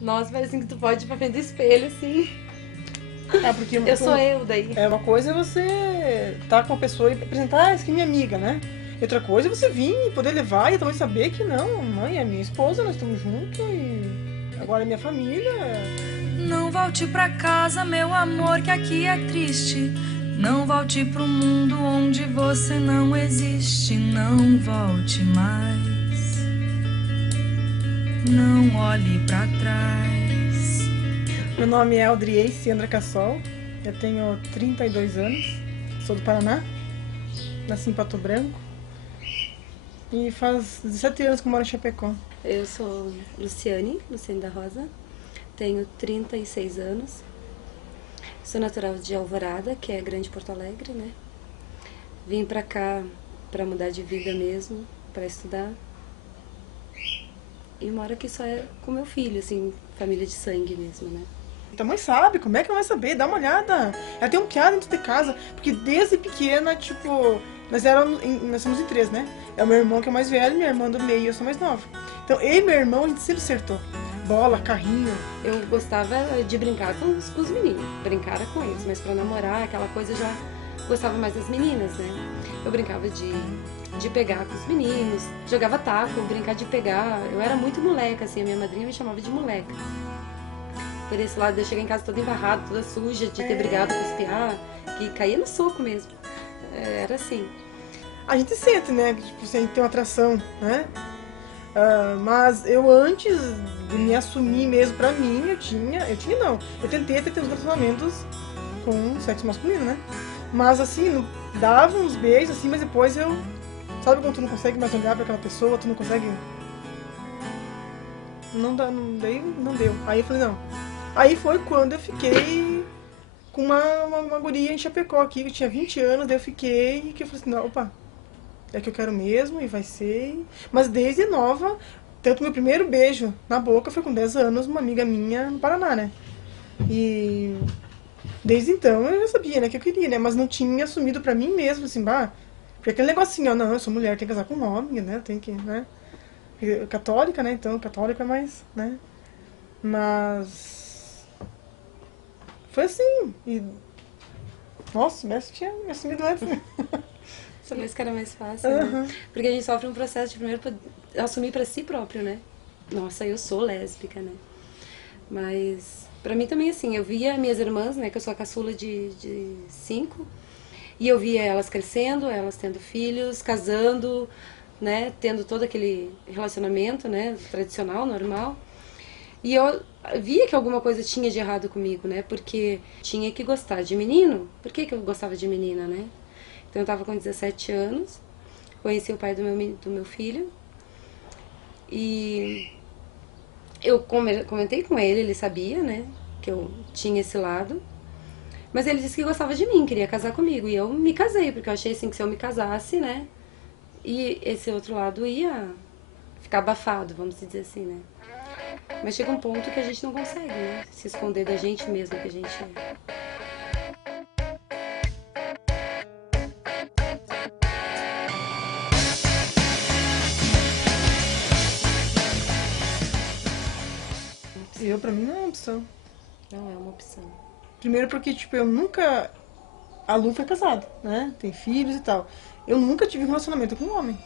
Nossa, parece assim que tu pode ir pra frente do espelho, assim. É, porque Eu sou eu daí. é uma coisa é você estar com a pessoa e apresentar, essa aqui é minha amiga, né? E outra coisa é você vir e poder levar e também saber que não, mãe é minha esposa, nós estamos juntos e agora é minha família. Não volte pra casa, meu amor, que aqui é triste. Não volte pro mundo onde você não existe. Não volte mais. Não olhe pra trás. Meu nome é Audriei Ciandra Cassol, eu tenho 32 anos, sou do Paraná, nasci em Pato Branco e faz 17 anos que eu moro em Chapecó. Eu sou Luciane da Rosa, tenho 36 anos, sou natural de Alvorada, que é Grande Porto Alegre, né? Vim pra cá pra mudar de vida mesmo, pra estudar. E moro aqui só com meu filho, assim, família de sangue mesmo, né? Tua mãe sabe, como é que ela vai saber? Dá uma olhada. Ela tem um piada dentro de casa, porque desde pequena, tipo, nós somos em três, né? É o meu irmão que é mais velho, minha irmã do meio e eu sou mais nova. Então eu e meu irmão, a gente sempre acertou. Bola, carrinho. Eu gostava de brincar com os meninos, brincar com eles, mas pra namorar, aquela coisa, eu já gostava mais das meninas, né? Eu brincava de pegar com os meninos, jogava taco, brincar de pegar. Eu era muito moleca, assim, a minha madrinha me chamava de moleca. Por esse lado, eu cheguei em casa toda embarrada, toda suja, de ter brigado com os piá, que caía no soco mesmo. Era assim. A gente sente, né? Tipo, a gente tem uma atração, né? Mas eu antes de me assumir mesmo pra mim, eu tentei ter uns relacionamentos com sexo masculino, né? Mas assim, dava uns beijos assim, mas depois sabe quando tu não consegue mais olhar pra aquela pessoa, tu não consegue. Não dá, daí não deu. Aí eu falei, não. Aí foi quando eu fiquei com uma guria em Chapecó aqui, que tinha 20 anos, daí eu fiquei, que eu falei assim, não, opa, é que eu quero mesmo e vai ser. Mas desde nova, tanto meu primeiro beijo na boca foi com 10 anos, uma amiga minha no Paraná, né? E desde então eu já sabia, né, que eu queria, né? Mas não tinha assumido pra mim mesmo, assim, bah. Porque aquele negocinho, ó, não, eu sou mulher, tem que casar com um homem, né? Tem que, né? Católica, né? Então católico é mais, né? Mas foi assim. E nossa, o mestre tinha me assumido antes. Sabia que era mais fácil, né? Porque a gente sofre um processo de primeiro assumir pra si próprio, né? Nossa, eu sou lésbica, né? Mas pra mim também, assim, eu via minhas irmãs, né? Que eu sou a caçula de 5. E eu via elas crescendo, elas tendo filhos, casando, né? Tendo todo aquele relacionamento, né? Tradicional, normal. E eu via que alguma coisa tinha de errado comigo, né? Porque tinha que gostar de menino. Por que eu gostava de menina, né? Então eu tava com 17 anos, conheci o pai do meu filho. E eu comentei com ele sabia, né? Que eu tinha esse lado. Mas ele disse que gostava de mim, queria casar comigo. E eu me casei, porque eu achei assim que se eu me casasse, né? E esse outro lado ia ficar abafado, vamos dizer assim, né? Mas chega um ponto que a gente não consegue, né? Se esconder da gente mesmo que a gente é. Eu, pra mim, não é uma opção. Não é uma opção. Primeiro porque, tipo, eu nunca. A Lu foi casada, né? Tem filhos e tal. Eu nunca tive um relacionamento com um homem.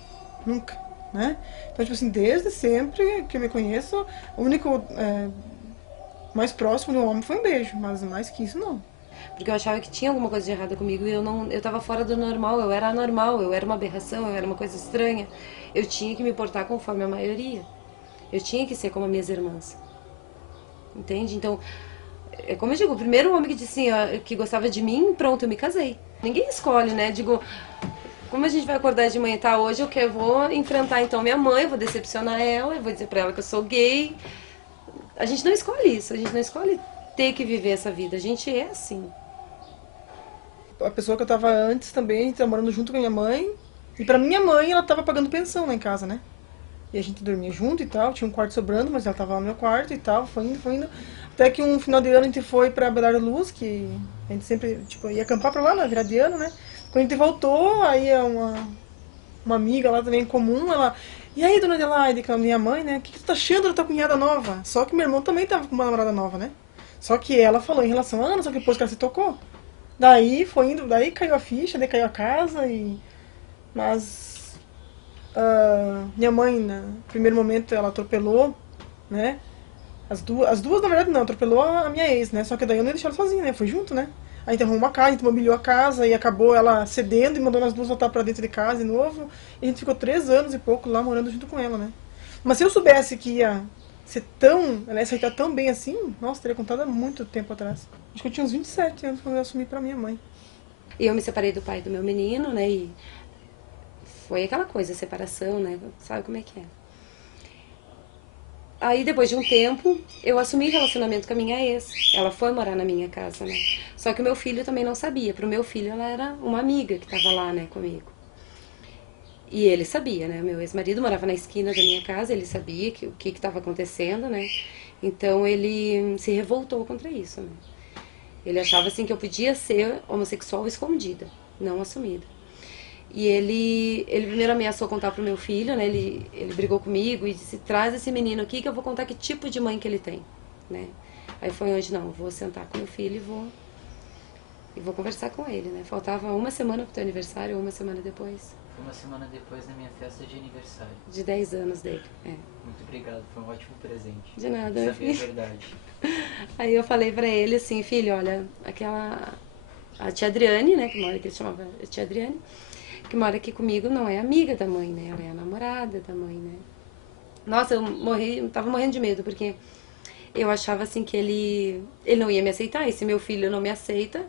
Nunca, né? Então, tipo assim, desde sempre que eu me conheço, o único mais próximo de um homem foi um beijo, mas mais que isso, não. Porque eu achava que tinha alguma coisa de errado comigo e eu tava fora do normal, eu era anormal, eu era uma aberração, eu era uma coisa estranha. Eu tinha que me portar conforme a maioria. Eu tinha que ser como as minhas irmãs. Entende? Então, é como eu digo, o primeiro homem que disse assim, ó, que gostava de mim, pronto, eu me casei. Ninguém escolhe, né? Digo, como a gente vai acordar de manhã, tá? Hoje eu vou enfrentar então minha mãe, eu vou decepcionar ela, eu vou dizer pra ela que eu sou gay. A gente não escolhe isso, a gente não escolhe ter que viver essa vida, a gente é assim. A pessoa que eu tava antes também, tá morando junto com a minha mãe. E pra minha mãe, ela tava pagando pensão lá em casa, né? E a gente dormia junto e tal, tinha um quarto sobrando, mas ela tava lá no meu quarto e tal, foi indo, foi indo. Até que um final de ano a gente foi pra Belar Luz, que a gente sempre, tipo, ia acampar pra lá, na virada de ano, né? Quando a gente voltou, aí uma amiga lá também em comum, E aí, dona Adelaide, que é a minha mãe, né? O que tu tá achando da tua cunhada nova? Só que meu irmão também tava com uma namorada nova, né? Só que ela falou em relação a Ana, só que depois que ela se tocou. Daí foi indo, daí caiu a ficha, daí caiu a casa e... Mas... minha mãe, no primeiro momento, ela atropelou, né? As duas, na verdade, não, atropelou a minha ex, né? Só que daí eu não deixei ela sozinha, né? Foi junto, né? Aí interrompeu uma casa, a gente mobiliou a casa e acabou ela cedendo e mandando as duas voltar pra dentro de casa de novo. E a gente ficou 3 anos e pouco lá morando junto com ela, né? Mas se eu soubesse que ia ser tão... Ela ia aceitar tão bem assim, nossa, teria contado há muito tempo atrás. Acho que eu tinha uns 27 anos quando eu assumi pra minha mãe. E eu me separei do pai do meu menino, né? E foi aquela coisa, separação, né? Sabe como é que é. Aí, depois de um tempo, eu assumi relacionamento com a minha ex. Ela foi morar na minha casa, né? Só que o meu filho também não sabia. Pro meu filho, ela era uma amiga que tava lá, né, comigo. E ele sabia, né? Meu ex-marido morava na esquina da minha casa, ele sabia o que estava acontecendo, né? Então, ele se revoltou contra isso, né? Ele achava, assim, que eu podia ser homossexual escondida, não assumida. E ele primeiro ameaçou contar pro meu filho, né? Ele brigou comigo e disse, traz esse menino aqui que eu vou contar que tipo de mãe que ele tem, né? Aí foi onde, não, vou sentar com meu filho e vou conversar com ele, né? Faltava uma semana pro teu aniversário, ou uma semana depois. Uma semana depois da minha festa de aniversário. De 10 anos dele, é. Muito obrigado, foi um ótimo presente. De nada. Saber a verdade. Aí eu falei pra ele assim, filho, olha, a tia Adriane, né, que mora aqui, ele chamava a tia Adriane, que mora aqui comigo, não é amiga da mãe, né, ela é a namorada da mãe, né. Nossa, eu tava morrendo de medo, porque eu achava assim que ele não ia me aceitar, e se meu filho não me aceita,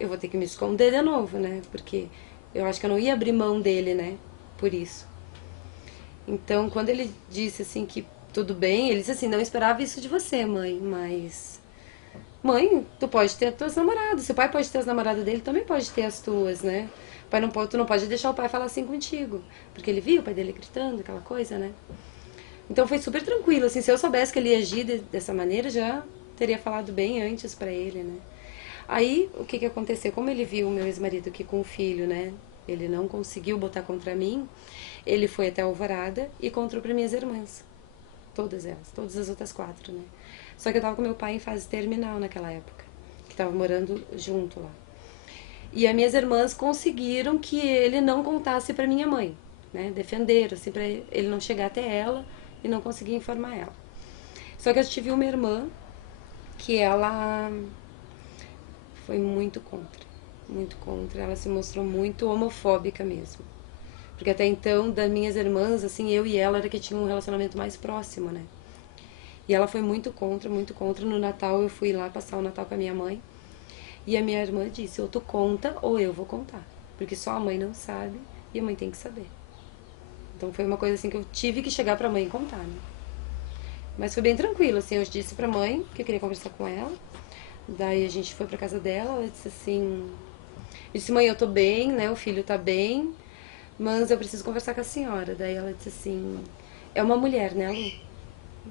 eu vou ter que me esconder de novo, né, porque eu acho que eu não ia abrir mão dele, né, por isso. Então, quando ele disse assim que tudo bem, ele disse assim, não esperava isso de você, mãe, mas... Mãe, tu pode ter as tuas namoradas, se o pai pode ter as namoradas dele, também pode ter as tuas, né? Pai não pode, tu não pode deixar o pai falar assim contigo, porque ele viu o pai dele gritando, aquela coisa, né? Então foi super tranquilo, assim, se eu soubesse que ele ia agir dessa maneira, já teria falado bem antes pra ele, né? Aí, o que aconteceu? Como ele viu o meu ex-marido aqui com o filho, né? Ele não conseguiu botar contra mim, ele foi até a Alvorada e contou para minhas irmãs. Todas elas, todas as outras 4, né? Só que eu tava com meu pai em fase terminal naquela época, que tava morando junto lá. E as minhas irmãs conseguiram que ele não contasse para minha mãe, né? Defenderam, assim, para ele não chegar até ela e não conseguir informar ela. Só que eu tive uma irmã que ela foi muito contra. Ela se mostrou muito homofóbica mesmo. Porque até então, das minhas irmãs, assim, eu e ela era que tinha um relacionamento mais próximo, né? E ela foi muito contra, muito contra. No Natal, eu fui lá passar o Natal com a minha mãe. E a minha irmã disse, ou tu conta, ou eu vou contar. Porque só a mãe não sabe, e a mãe tem que saber. Então foi uma coisa assim que eu tive que chegar pra mãe e contar, né? Mas foi bem tranquilo, assim, eu disse pra mãe que eu queria conversar com ela. Daí a gente foi pra casa dela, ela disse assim... Eu disse, mãe, eu tô bem, né? O filho tá bem, mas eu preciso conversar com a senhora. Daí ela disse assim, é uma mulher, né, Lu?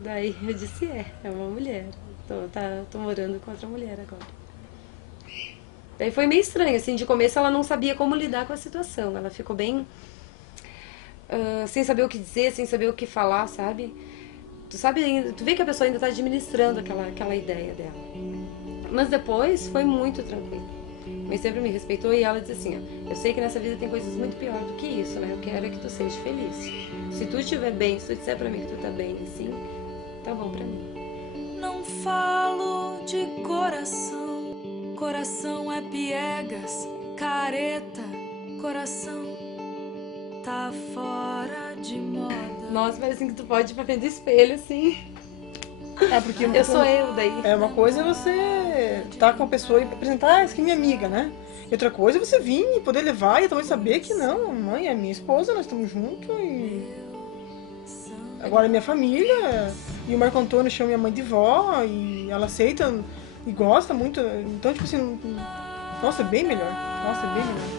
Daí eu disse, é uma mulher. Tô morando com outra mulher agora. Daí foi meio estranho, assim, de começo ela não sabia como lidar com a situação. Ela ficou bem... sem saber o que dizer, sem saber o que falar, sabe? Tu vê que a pessoa ainda tá administrando aquela ideia dela. Mas depois foi muito tranquilo. Mas sempre me respeitou e ela disse assim, ó, eu sei que nessa vida tem coisas muito piores do que isso, né? Eu quero é que tu seja feliz. Se tu estiver bem, se tu disser pra mim que tu tá bem, assim, tá bom pra mim. Não falo de coração, coração é piegas, careta, coração tá fora de moda. Nossa, parece assim que tu pode ir pra frente do espelho, assim. É, porque Eu sou eu daí. É uma coisa é você estar com a pessoa e apresentar, essa aqui é minha amiga, né? E outra coisa é você vir e poder levar e também saber que não, mãe é minha esposa, nós estamos juntos e... Agora é minha família, e o Marco Antônio chama minha mãe de vó, e ela aceita e gosta muito, então tipo assim, nossa, é bem melhor, nossa, é bem melhor.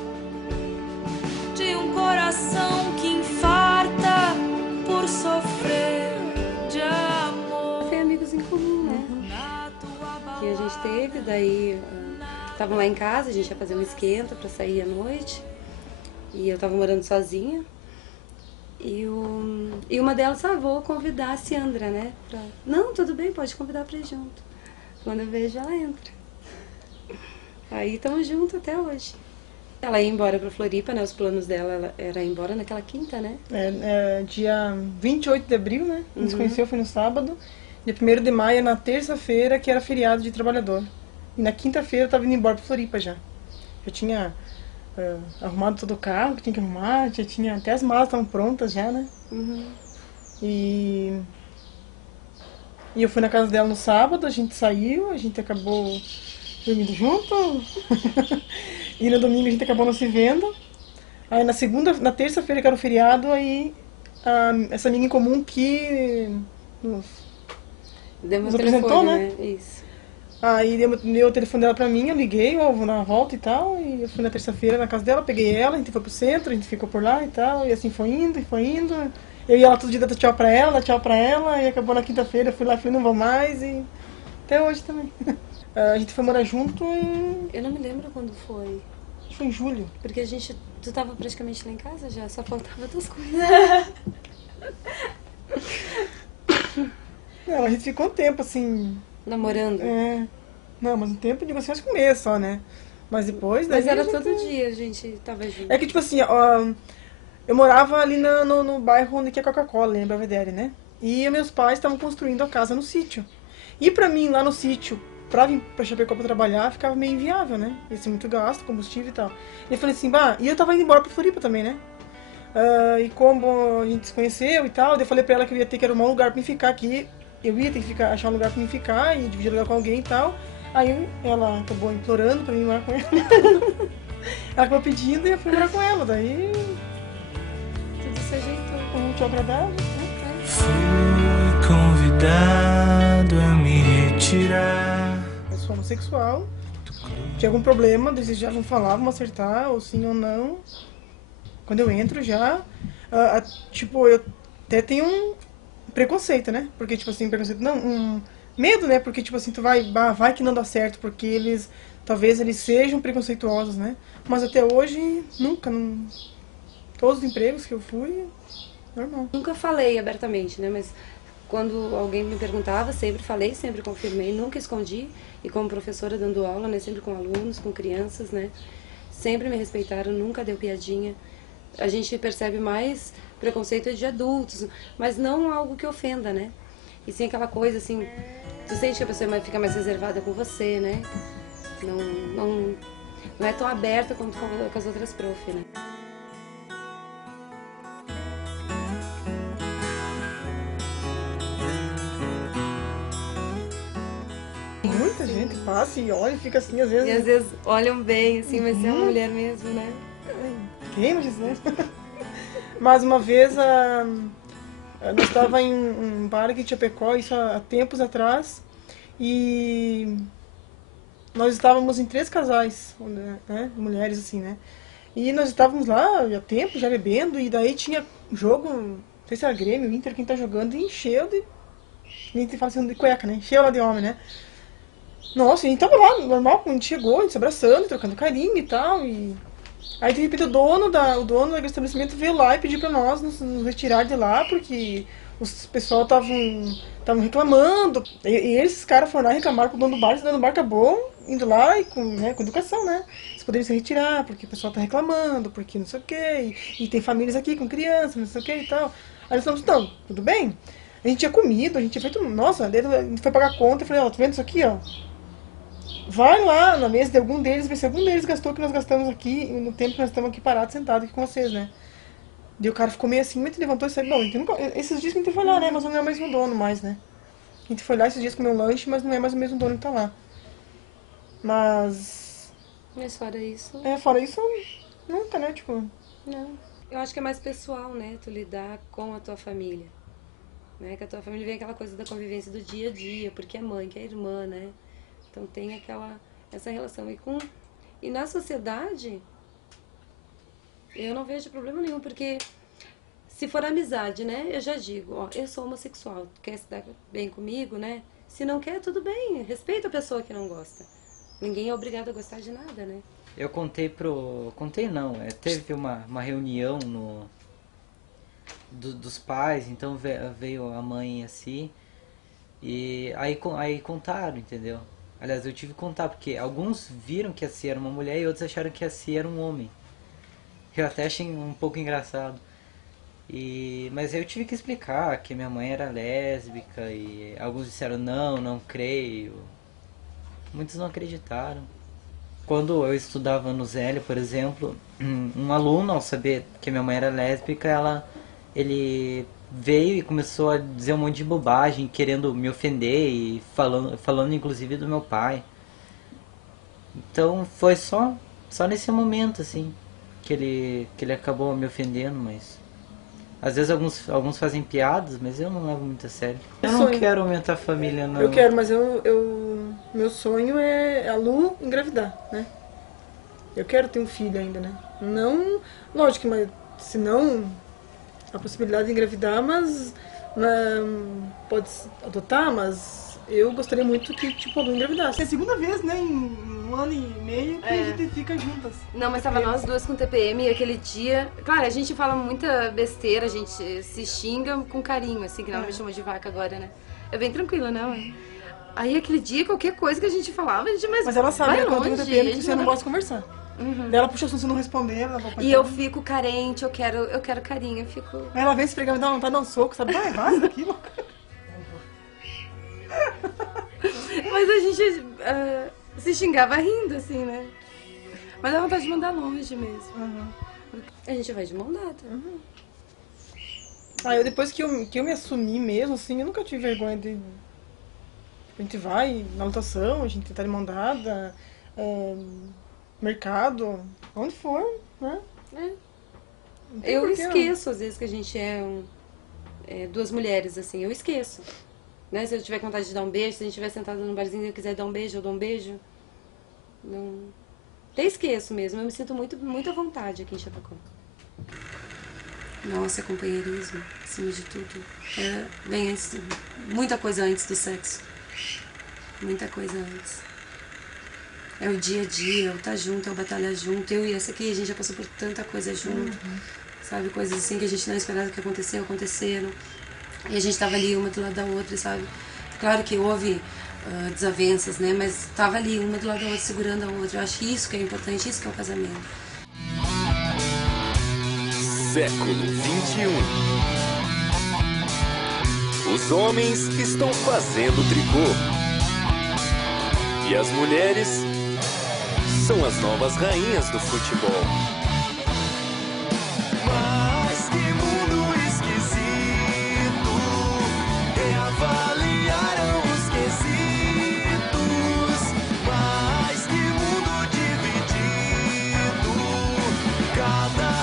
De um coração que infarta por sofrer de amor. Tem amigos em comum, né? Que a gente teve, daí estavam lá em casa, a gente ia fazer um esquenta pra sair à noite. E eu tava morando sozinha. E uma delas, vou convidar a Ciandra, né? Não, tudo bem, pode convidar pra ir junto. Quando eu vejo, ela entra. Aí estamos juntos até hoje. Ela ia embora pra Floripa, né? Os planos dela era ir embora naquela quinta, né? Dia 28 de abril, né? A gente se conheceu, foi no sábado. Dia 1º de maio, na terça-feira, que era feriado de trabalhador. E na quinta-feira eu tava indo embora pra Floripa já. Eu tinha arrumado todo o carro que tinha que arrumar, já tinha, até as malas estavam prontas já, né? E eu fui na casa dela no sábado, a gente saiu, a gente acabou dormindo junto. E no domingo a gente acabou não se vendo. Aí na terça-feira, que era o feriado, aí essa amiga em comum que nos apresentou, né? Isso. Aí deu o telefone dela pra mim, eu liguei, vou dar uma volta e tal. E eu fui na terça-feira na casa dela, peguei ela, a gente foi pro centro, a gente ficou por lá e tal. E assim foi indo, e foi indo. Eu ia lá todo dia dar tchau pra ela, e acabou na quinta-feira, eu fui lá e falei, não vou mais, e até hoje também. A gente foi morar junto em... Eu não me lembro quando foi. Acho que foi em julho. Porque tu tava praticamente lá em casa já, só faltava 2 coisas. Não, a gente ficou um tempo assim... Namorando? Não, mas um tempo, digo assim, acho que um mês só, né? Mas depois... Mas era gente... todo dia a gente tava junto. É que, tipo assim, eu morava ali no bairro onde que é Coca-Cola, em Belvedere, né? E meus pais estavam construindo a casa no sítio. E pra mim, lá no sítio, pra vir pra Chapecó pra trabalhar, ficava meio inviável, né? Ia ser muito gasto, combustível e tal. E eu falei assim, e eu tava indo embora pra Floripa também, né? E como a gente se conheceu e tal, daí eu falei pra ela que eu ia ter que arrumar um lugar pra mim ficar aqui. Eu ia ter que achar um lugar pra mim ficar e dividir lugar com alguém e tal. Aí ela acabou implorando pra mim morar com ela. Ela acabou pedindo e eu fui morar com ela. Daí Tudo se ajeitou. Muito agradável, né? Fui convidado a me retirar. Eu sou homossexual. Tinha algum problema, eles já não falavam acertar, ou sim ou não. Quando eu entro já, tipo, eu até tenho um preconceito, né? Porque, tipo assim, preconceito, não, medo, né? Porque, tipo assim, tu vai que não dá certo, porque talvez eles sejam preconceituosos, né? Mas até hoje, nunca, todos os empregos que eu fui, normal. Nunca falei abertamente, né? Mas quando alguém me perguntava, sempre falei, sempre confirmei, nunca escondi. E como professora dando aula, né? Sempre com alunos, com crianças, né? Sempre me respeitaram, nunca deu piadinha. A gente percebe mais preconceito de adultos, mas não algo que ofenda, né? E sim aquela coisa assim, tu sente que a pessoa fica mais reservada com você, né? Não é tão aberta quanto com as outras prof, né? Muita gente passa e olha e fica assim, às vezes... E às vezes olham bem, assim, mas é uma mulher mesmo, né? Quem diz, né? Mas uma vez nós estávamos em um bar aqui em Chapecó, isso há tempos atrás, e nós estávamos em 3 casais, né? Mulheres assim, né? E nós estávamos lá há tempo, já bebendo, e daí tinha jogo, não sei se era Grêmio, Inter, quem tá jogando, e encheu de... A gente fala assim de cueca, né? Encheu lá de homem, né? Nossa, a gente tava lá, normal, quando a gente chegou, a gente se abraçando, trocando carinho e tal, e... Aí, de repente, o dono do estabelecimento veio lá e pediu pra nós nos retirar de lá, porque os pessoal estavam reclamando. E esses caras foram lá e reclamaram com o dono do bar acabou indo lá e com educação, né? Eles poderiam se retirar, porque o pessoal tá reclamando, porque não sei o quê, e tem famílias aqui com crianças, não sei o quê e tal. Aí eles falaram, então, tudo bem? A gente tinha comido, a gente tinha feito... Nossa, daí a gente foi pagar a conta e falei, ó, tá vendo isso aqui, ó? Vai lá na mesa de algum deles, vê se algum deles gastou o que nós gastamos aqui no tempo que nós estamos aqui parados, sentados aqui com vocês, né? Daí o cara ficou meio assim, mas levantou e saiu. Bom, esses dias que a gente foi lá, né? Mas não é o mesmo dono mais, né? A gente foi lá esses dias comer um lanche, mas não é mais o mesmo dono que tá lá. Mas fora isso... fora isso, nunca, né? Tipo... Não. Eu acho que é mais pessoal, né? Tu lidar com a tua família. Né? Que a tua família vem aquela coisa da convivência do dia a dia, porque é mãe, que é irmã, né? Então tem essa relação. E na sociedade, eu não vejo problema nenhum, porque se for amizade, né? Eu já digo, ó, eu sou homossexual, tu quer se dar bem comigo, né? Se não quer, tudo bem, respeita a pessoa que não gosta. Ninguém é obrigado a gostar de nada, né? Eu contei não, teve uma reunião dos pais, então veio a mãe assim, e aí contaram, entendeu? Aliás, eu tive que contar, porque alguns viram que a Cia era uma mulher e outros acharam que a Cia era um homem. Eu até achei um pouco engraçado. Mas eu tive que explicar que minha mãe era lésbica e alguns disseram não creio. Muitos não acreditaram. Quando eu estudava no Zélio, por exemplo, um aluno, ao saber que minha mãe era lésbica, ele veio e começou a dizer um monte de bobagem, querendo me ofender e falando inclusive do meu pai. Então foi só nesse momento, assim, que ele acabou me ofendendo, mas... Às vezes alguns fazem piadas, mas eu não levo muito a sério. Eu não quero aumentar a família, não. Eu quero, mas meu sonho é a Lu engravidar, né? Eu quero ter um filho ainda, né? Não, lógico, mas se não a possibilidade de engravidar, mas pode adotar, mas eu gostaria muito que, tipo, a Lu engravidasse. É a segunda vez, né, em 1 ano e meio que a gente fica juntas. Não, mas tava nós duas com TPM e aquele dia... Claro, a gente fala muita besteira, a gente se xinga com carinho, assim, que ela me chamou de vaca agora, né? É bem tranquila, né, mãe? Aí aquele dia, qualquer coisa que a gente falava, a gente... Mas ela sabe, né, quando tem TPM, que você não gosta de conversar. Daí ela puxa assunto, se não responder, ela vai... E eu fico carente, eu quero carinho, eu fico... Aí ela vem se pregar, me dá vontade de dar um soco, sabe? Vai daqui, louca. Mas a gente se xingava rindo, assim, né? Mas dá vontade de mandar longe mesmo. A gente vai de mão dada. Eu depois que eu me assumi mesmo, assim, eu nunca tive vergonha de... A gente vai na lotação, a gente tá de mão dada, mercado, onde for, né? Eu esqueço, às vezes, que a gente é duas mulheres, assim, eu esqueço. Né? Se eu tiver vontade de dar um beijo, se a gente estiver sentado num barzinho e eu quiser dar um beijo, eu dou um beijo. Não... Até esqueço mesmo, eu me sinto muito à vontade aqui em Chapecó. Nossa, companheirismo, acima de tudo. Vem antes, muita coisa antes do sexo. Muita coisa antes. É o dia a dia, é o estar junto, é o batalhar junto. Eu e essa aqui, a gente já passou por tanta coisa junto. Sabe, coisas assim que a gente não esperava que aconteceram. E a gente tava ali uma do lado da outra, sabe? Claro que houve desavenças, né? Mas tava ali uma do lado da outra, segurando a outra. Eu acho que isso que é importante, isso que é o casamento. Século XXI. Os homens estão fazendo tricô. E as mulheres são as novas rainhas do futebol. Mas que mundo esquisito, reavaliaram os quesitos. Mas que mundo dividido, cada